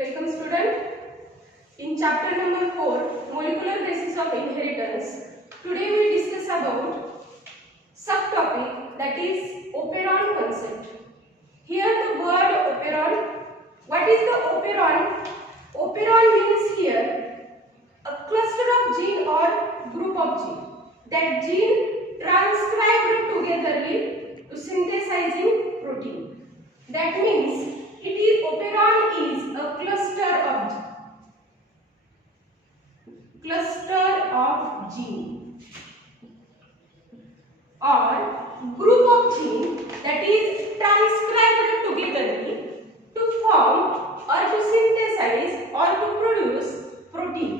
Welcome student. In chapter number 4, molecular basis of inheritance, today we discuss about subtopic that is operon concept. Here the word operon. What is the operon? Operon means here a cluster of gene or group of gene. That gene transcribed togetherly to synthesizing protein. That means operon is a cluster of gene or group of gene that is transcribed togetherly to form or to synthesize or to produce protein.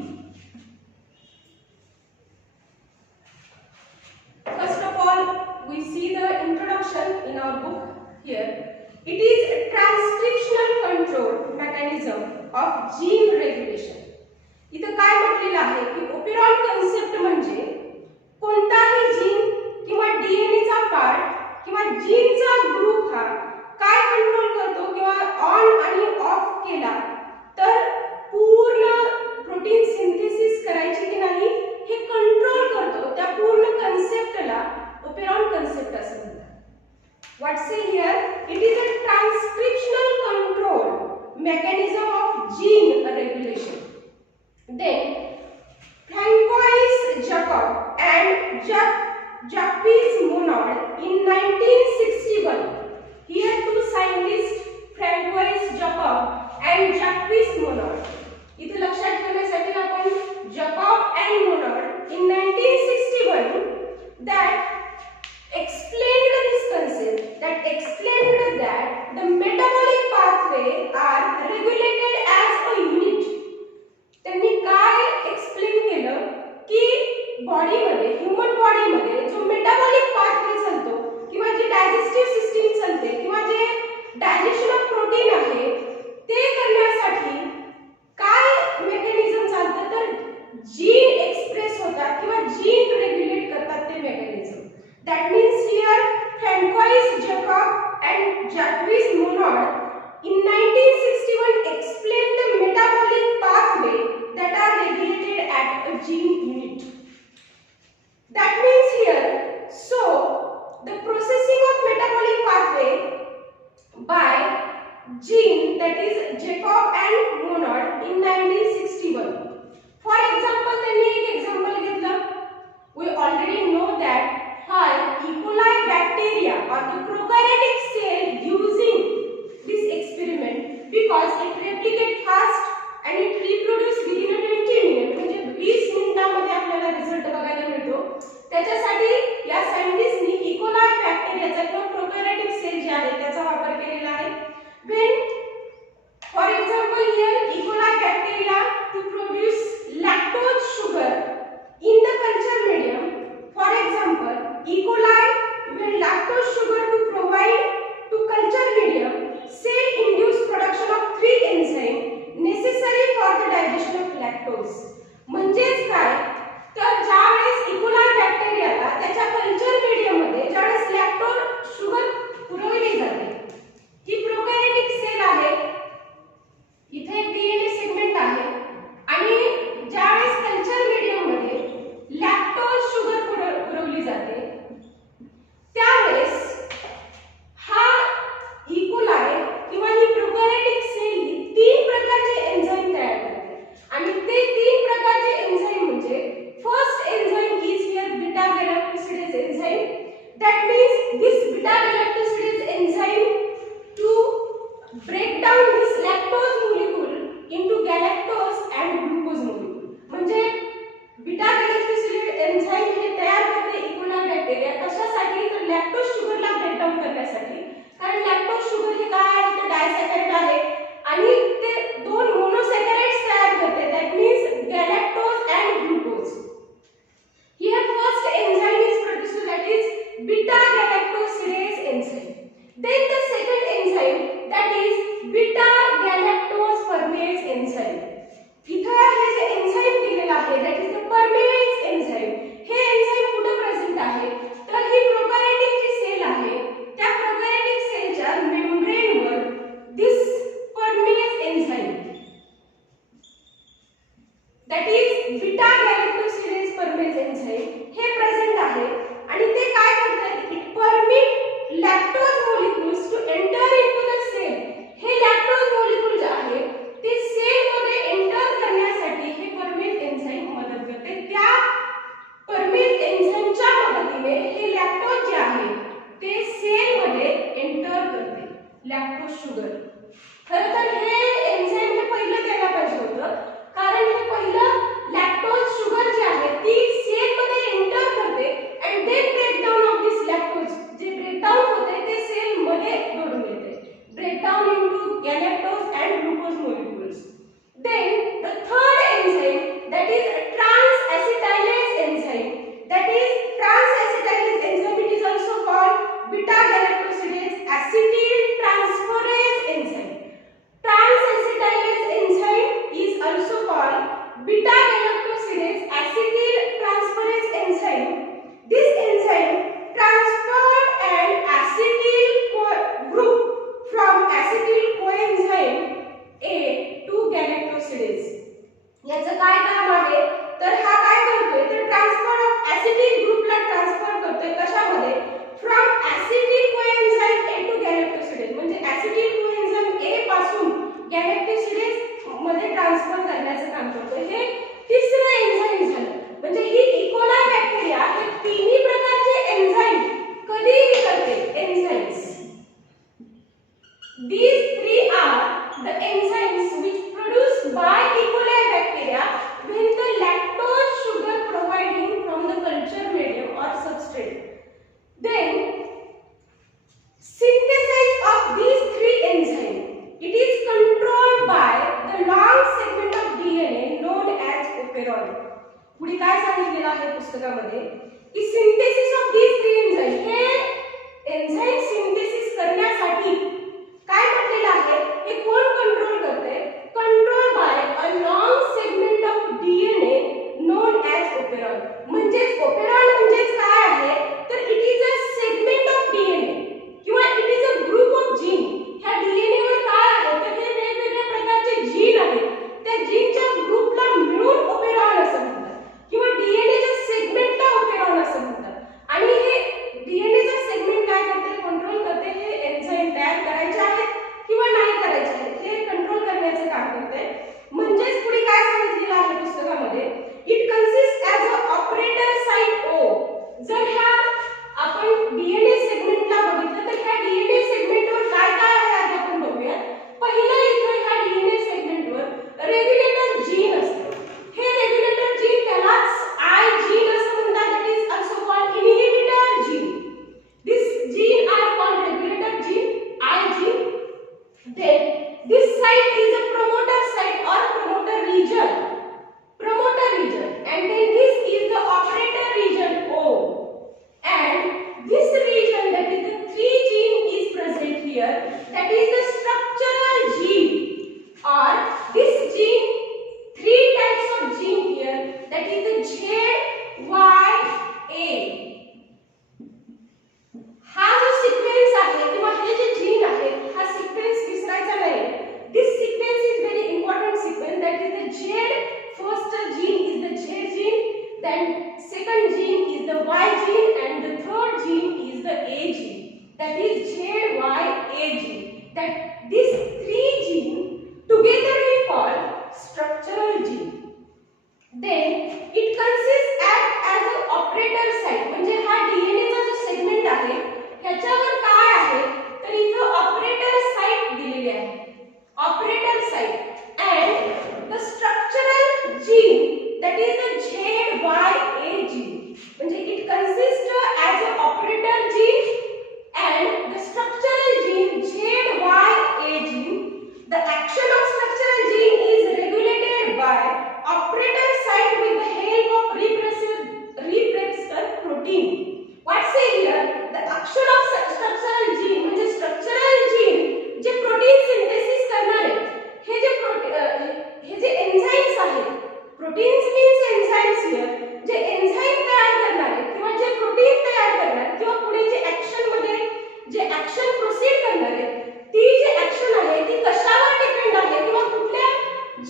First of all, we see the introduction in our book here. It is a transcriptional control mechanism of gene regulation. इथं काय म्हटलेलं आहे की operon concept म्हणजे कोणताही जीन किंवा डीएनए चा पार्ट किंवा जीनचा ग्रुप हा काय कंट्रोल करतो किंवा ऑन आणि ऑफ केला तर पूर्ण प्रोटीन सिंथेसिस करायची की नाही हे कंट्रोल करतो. त्या पूर्ण कन्सेप्टला ओपेरॉन कन्सेप्ट असं म्हणतात. What say here? It is a transcriptional control mechanism of gene regulation. Then Francois Jacob and Jacques Monod in 1961. Here two scientists, Francois Jacob and Jacques Monod. इथे लक्षात ठेवण्यासाठी आपण Jacob and Monod in 1961 that explained this concept, that the metabolic pathway are regulated as a unit. त्यांनी काय एक्सप्लेन केलं की बॉडीमध्ये ह्यूमन बॉडीमध्ये जो मेटाबॉलिक पाथवे चालतो किंवा जे डायजेस्टिव्ह सिस्टीम चालते किंवा जे डायजेशन ऑफ प्रोटीन आहे ते करण्यासाठी काय मेकॅनिझम चालतं तर जीन एक्सप्रेस होतात किंवा जीन रेग्युलेट करतात ते mechanism. That means here Francois Jacob and Jacques Monod in 1961 explained the metabolic pathway that are regulated at a gene unit. That means here, so the processing of metabolic pathway by gene, that is Jacob and Monod in 1961. For example, त्यांनी एक example घेतलं. We already know that E. coli bacteria or the prokaryotic cell using this experiment because it replicate fast and it reproduce within 20 minutes म्हणजे 20 मिनिटांमध्ये आपल्याला रिझल्ट बघायला मिळतो. त्याच्यासाठी या सायंटिस्टनी E. coli बॅक्टेरियाचा किंवा प्रोकॅरियोटिक सेल जे आहे त्याचा वापर केलेला आहे. When for example here E. coli bacteria to produce lactose sugar in the culture medium. For example, E. coli when lactose sugar to provide to culture medium, cell induce production of 3 enzymes necessary for the digestion of lactose. म्हणजेच काय तर ज्यावेळेस E. coli बॅक्टेरियाला त्याच्या culture medium मध्ये ज्यावेळेस lactose sugar पुरवली जाते ही प्रोकॅरियोटिक सेल आहे Then the third enzyme, that is trans-acetylase enzyme. That is trans-acetylase enzyme. It is also called beta-galactosidase acetyl transferase enzyme. Trans-acetylase enzyme is also called beta-galactosidase acetyl transferase enzyme. This enzyme transferred an acetyl group from acetyl coenzyme A to galactosidase. याचं काय काम आहे तर हा काय करतोय तर transfer of acetyl ग्रुपला ट्रान्सफर करतोय कशामध्ये from acetyl coenzyme A to galactosidase म्हणजे acetyl coenzyme A पासून galactosidase मध्ये ट्रान्सफर करण्याचं काम करतोय. हे तिसरं एन्झाइम झालं. म्हणजे ही इकोलाई बॅक्टेरिया हे तिन्ही प्रकारचे एन्झाइम कधीही करते enzymes. These three are the enzymes which produced by E. coli bacteria when the lactose sugar providing from the culture medium or substrate. Then synthesis of these three enzymes, it is controlled by the long segment of DNA known as operon. पुढे काय सांगितलेलं आहे पुस्तकामध्ये की synthesis of these three enzymes हे enzyme synthesis करण्यासाठी काय म्हटलेलं आहे हे कोण कंट्रोल करते control by a long segment of DNA known as operon. म्हणजे ओपेरॉन म्हणजे काय आहे तर it is a segment of DNA किंवा it is a group of gene. ह्या डीएनए वर काय आहे तर हे वेगवेगळ्या प्रकारचे जीन आहेत. त्या जीनच्या ग्रुपला मिळून ओपेरॉन असं म्हणतात किंवा डीएनएच्या सेगमेंटला ओपेरॉन असं म्हणतात. आणि हे डीएनएचा सेगमेंट काय करते कंट्रोल करते हे एन्झाइम तयार करायचे आहेत किंवा नाही करायचे आहेत हे कंट्रोल करण्याचे काम करते. म्हणजेच पुढे काय सांगितलेलं आहे पुस्तकामध्ये it consist as a operator site O. जर ह्या आपण डीएनए सेगमेंटला बघितलं तर ह्या डीएनए सेगमेंटवर काय काय आहे आपण बघूया. पहिलं इथं ह्या डीएनए सेगमेंटवर रेग्युलेटर जीन असतं. हे रेग्युलेटर जीन त्यालाच आय जीन असं म्हणतात. That is also called inhibitor gene. This gene are called regulator gene, I gene. Then this site is a promoter site or promoter region. Promoter region. And then this is the operator region O. And this region, that is the 3 gene is present here. That is the structural gene. Or this gene, 3 types of gene here. That is the Z, Y, A. हा जो सिक्वेन्स आहे किंवा हे जे जीन आहे हा sequence विसरायचा नाही. This sequence is very important sequence. That is the Z. First gene is the Z gene, then second gene is the Y gene and the third gene is the A gene. That is ZYA gene. That these 3 gene together we call structural gene. Then it consists act as an operator site. म्हणजे हा डीएनए चा जो सेगमेंट आहे ह्याच्यावर काय आहे तर इथं ऑपरेटर साइट दिलेली आहे. Operator site and the structural gene that is the ZYA gene. म्हणजे it consist as a operator gene and the structural gene ZYA gene. The action of structural gene is regulated by operator site with the help of repressor protein. What say here? The action of structural gene म्हणजे structural gene जे protein synthesis करणारे हे जे enzymes आहेत. proteins means enzymes here. जे enzyme तयार करणारे किंवा जे protein तयार करणारे किंवा पुढे जे action मध्ये जे action proceed करणारे ती जी action आहे ती कशावर डिपेंड आहे किंवा कुठल्या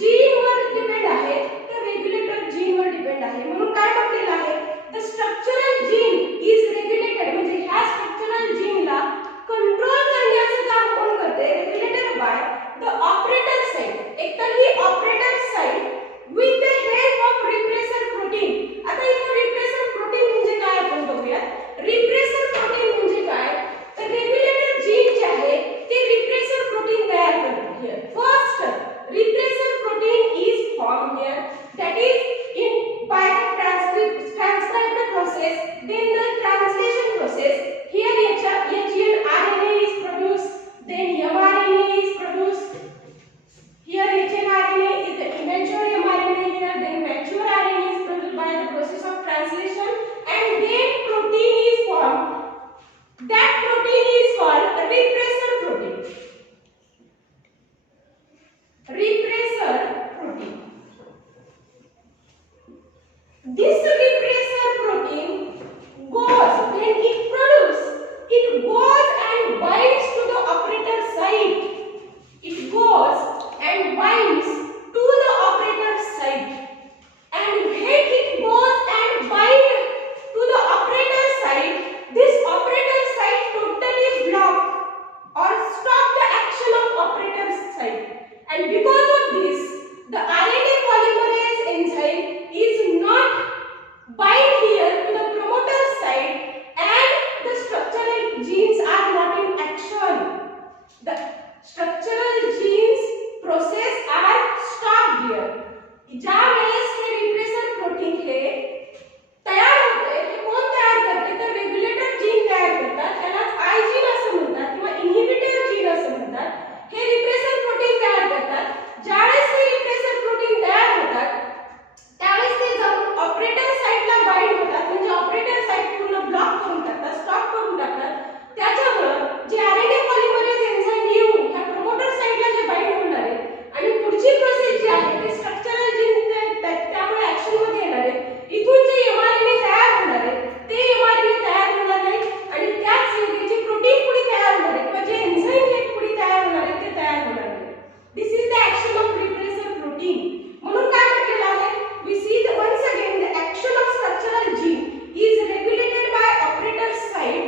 जीन वर डिपेंड आहे तर रेग्युलेटर जीन वर डिपेंड आहे. म्हणून काय म्हटलेलं आहे the structural gene is regulated. म्हणजे ह्या स्ट्रक्चरल जीनला कंट्रोल करण्याचं काम कोण करते regulated by the operator site. एकतर ही operator site with the help of repressor protein. आता इथे रिप्रेसर प्रोटीन म्हणजे काय आपण बघूया. रिप्रेसर प्रोटीन म्हणजे काय तर रेग्युलेटर जीन जे आहे ते रिप्रेसर प्रोटीन तयार करते. Here first repressor protein is formed here. That is in by the transcription process, then the translation process. Here HN RNA is produced, then mRNA is produced. Here HN RNA is the and because of this, the RNA polymerase enzyme is not bind here to the promoter site and the structural genes are not in action. The structural genes process are stopped here. ज्या वेळेस हे repressor protein हे तयार होते, हे कोण तयार करते तर regulator gene तयार करतात, त्याला आय जीन असं म्हणतात किंवा इनहिबिटर जीन असं म्हणतात. हे रिप्रेसर प्रोटीन तयार करतात. ज्यावेळेस हे रिप्रेसर प्रोटीन तयार होतात त्यावेळेस ते जाऊन ऑपरेटर साइटला बाइंड होतात, म्हणजे ऑपरेटर साइट पूर्ण ब्लॉक करून टाकतात, स्टॉप करून टाकतात. त्याच्यामुळे जे आरएनए पॉलिमरेज एन्झाइम येऊन ह्या प्रमोटर साइटला जे बाइंड होणार आहे आणि पुढची प्रोसेस जी आहे ते स्ट्रक्चरल जीन त्यामुळे ऍक्शन मध्ये येणार आहे. इथून जे एमआरएनए तयार होणार आहे ते एमआरएनए तयार होणार नाही आणि त्याच योग्य जे प्रोटीन पुढे तयार होणार आहे किंवा जे एन्झाइम हे पुढे तयार होणार आहे ते तयार होणार नाही. This is the action of repressor protein. म्हणून काय म्हटलेलं आहे, we see the once again the action of structural gene is regulated by operator site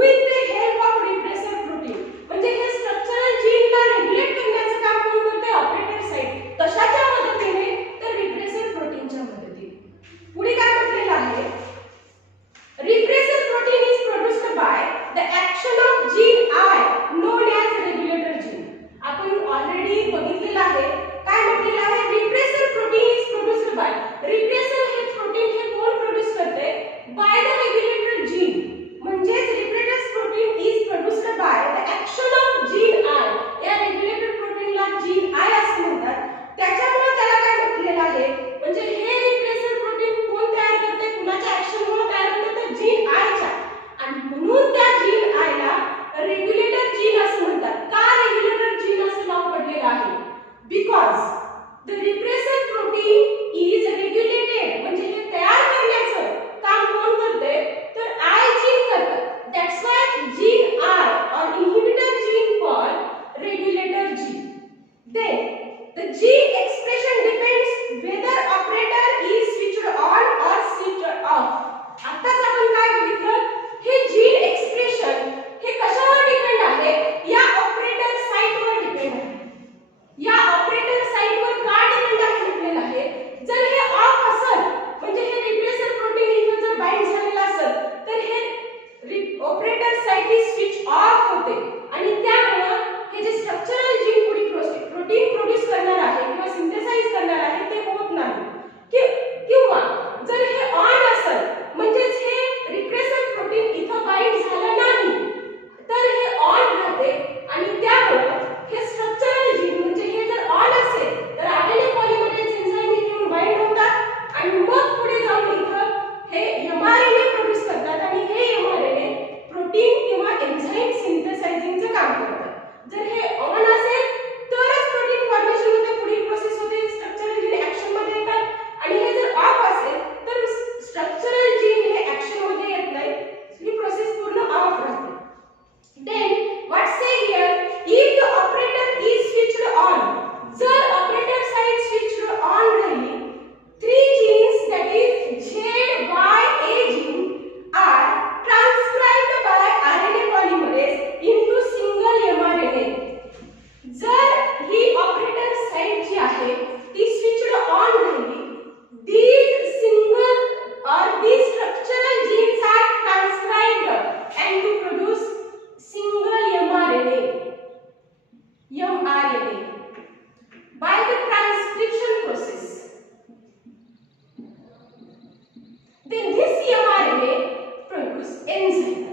with the help of repressor protein. म्हणजे हे स्ट्रक्चरल जीनला रेग्युलेट करण्याचं काम कोण करते, ऑपरेटर साइट. कशाच्या मदतीने तर रिप्रेसर प्रोटीनच्या मदतीने. पुढे काय म्हटलेलं आहे, repressor protein is produced by the action of gene I known as regulator gene. आपण ऑलरेडी बघितलेलं आहे. काय म्हटलेलं आहे, repressor protein is produced by. Repressor हे प्रोटीन हे कोण प्रोड्यूस करते, बाय द रेग्युलेटर जीन. म्हणजेच repressor protein is produced by the action of gene I. या रेग्युलेटर प्रोटीनला जीन आय असं म्हणतात. त्याच्यामुळे त्याला काय म्हटलेलं आहे, म्हणजे हे रिप्रेसर प्रोटीन कोण तयार करते, कुणाच्या ऍक्शनमुळे तयार होते तर जीन आयच्या. आणि म्हणून त्या जीन आयला रेग्युलेटर जीन असं म्हणतात. का रेग्युलेटर जीन असं नाव पडलेलं आहे, because the repressor protein is regulated. म्हणजे हे तयार करण्याचं काम कोण करते तर आय जीन करतात. That's why gene I or inhibitor gene called regulator gene. Then the gene expression depends whether operator is switched on or switched off. आताच आपण काय बघितलं, हे जीन एक्सप्रेशन हे कशावर डिपेंड आहे, या ऑपरेटर साइटवर डिपेंड आहे. या ऑपरेटर साइटवर का डिपेंड आहे म्हटलेलं आहे, जर हे ऑफ असेल म्हणजे हे रिप्रेसर प्रोटीन इथे जर बाइंड झालेलं असेल तर हे ऑपरेटर साइट ही स्विच ऑफ होते आणि त्यामुळे हे जे स्ट्रक्चरल जीन प्रोटीन प्रोड्यूस करणार आहे किंवा सिंथेसाइज करणार आहे ते होत नाही. किंवा जर हे ऑन असेल म्हणजेच हे रिप्रेसर प्रोटीन इथं बाइंड झालं नाही तर हे ऑन राहते आणि त्यामुळे हे स्ट्रक्चरल जीन म्हणजे हे जर ऑन असेल तर आरएनए पॉलिमरेज एन्झाइम इथून बाइंड होतात आणि मग पुढे जाऊन इथं हे एमआरएनए प्रोड्यूस करतात आणि हे एमआरएनए प्रोटीन किंवा एन्झाइम सिंथेसाइजिंगचं काम करतात. जर हे ऑन असेल तरच प्रोटीन फॉर्मेशन होते, पुढील प्रोसेस होते, स्ट्रक्चरल जीन ऍक्शन मध्ये येतात आणि हे जर ऑफ असेल तर स्ट्रक्चरल जीन हे ऍक्शन मध्ये येत नाही, ही प्रोसेस पूर्ण ऑफ राहते. देन व्हाट से here, if the operator is switched on. जर ऑपरेटर साइट स्विच्ड ऑन राहिली, three genes that is ZYA gene are transcribed by RNA polymerase into single mRNA. जर ही ऑपरेटर साइट जी आहे ती स्विच्ड ऑन राहिली, these single or these structural genes are transcribed and to produce single mRNA by the transcription process. Then this mRNA produce enzyme.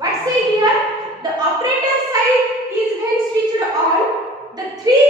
What say here? The operator site is when switched on. The three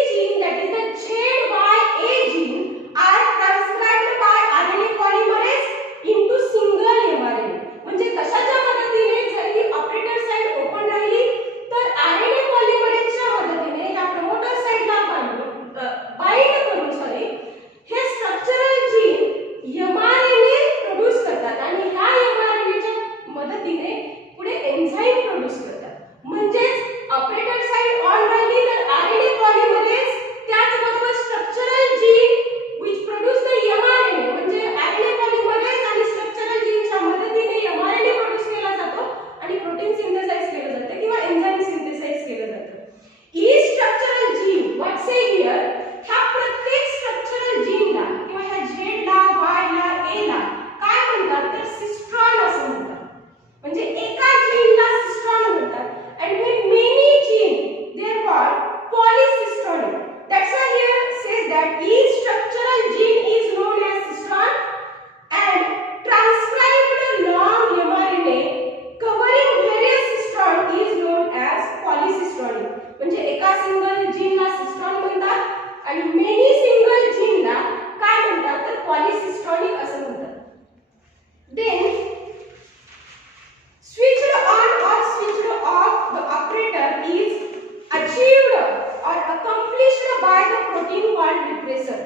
called repressor.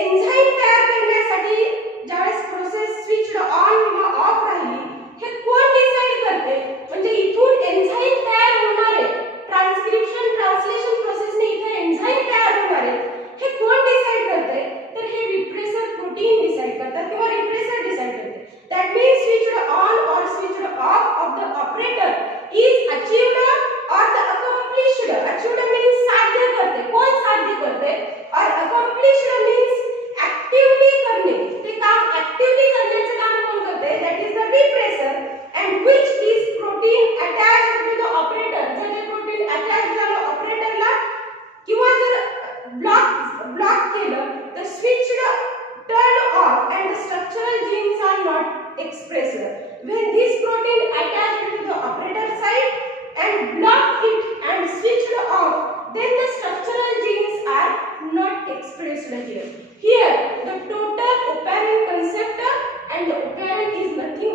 Enzyme तयार करण्यासाठी ज्यावेळेस process switch on किंवा ऑफ राहिली हे कोण डिसाइड करते? म्हणजे इथून एन्झाईम तयार होणार आहे, ट्रान्सक्रिप्शन ट्रान्सलेशन प्रोसेसने इथे एन्झाईम तयार होणार आहे, हे कोण डिसाइड करते? तर हे रिप्रेसर प्रोटीन डिसाइड करतात किंवा रिप्रेसर डिसाइड करते. That means switched on or switched off of the operator is achieved or the accomplished. Achieved means साध्य करते. कोण साध्य करते? और accomplished means actively करणे. ते काम actively करण्याचे काम कोण करते? That is the repressor, and which is protein attached to the operator. जर ते protein attached झालं operatorला किंवा जर block केलं तर switched turned off and the structural genes are not expressed. When this protein attached to the operator site and block it and switched off, then the structural genes are not expressed here. Here the total operand concept, and the operand is nothing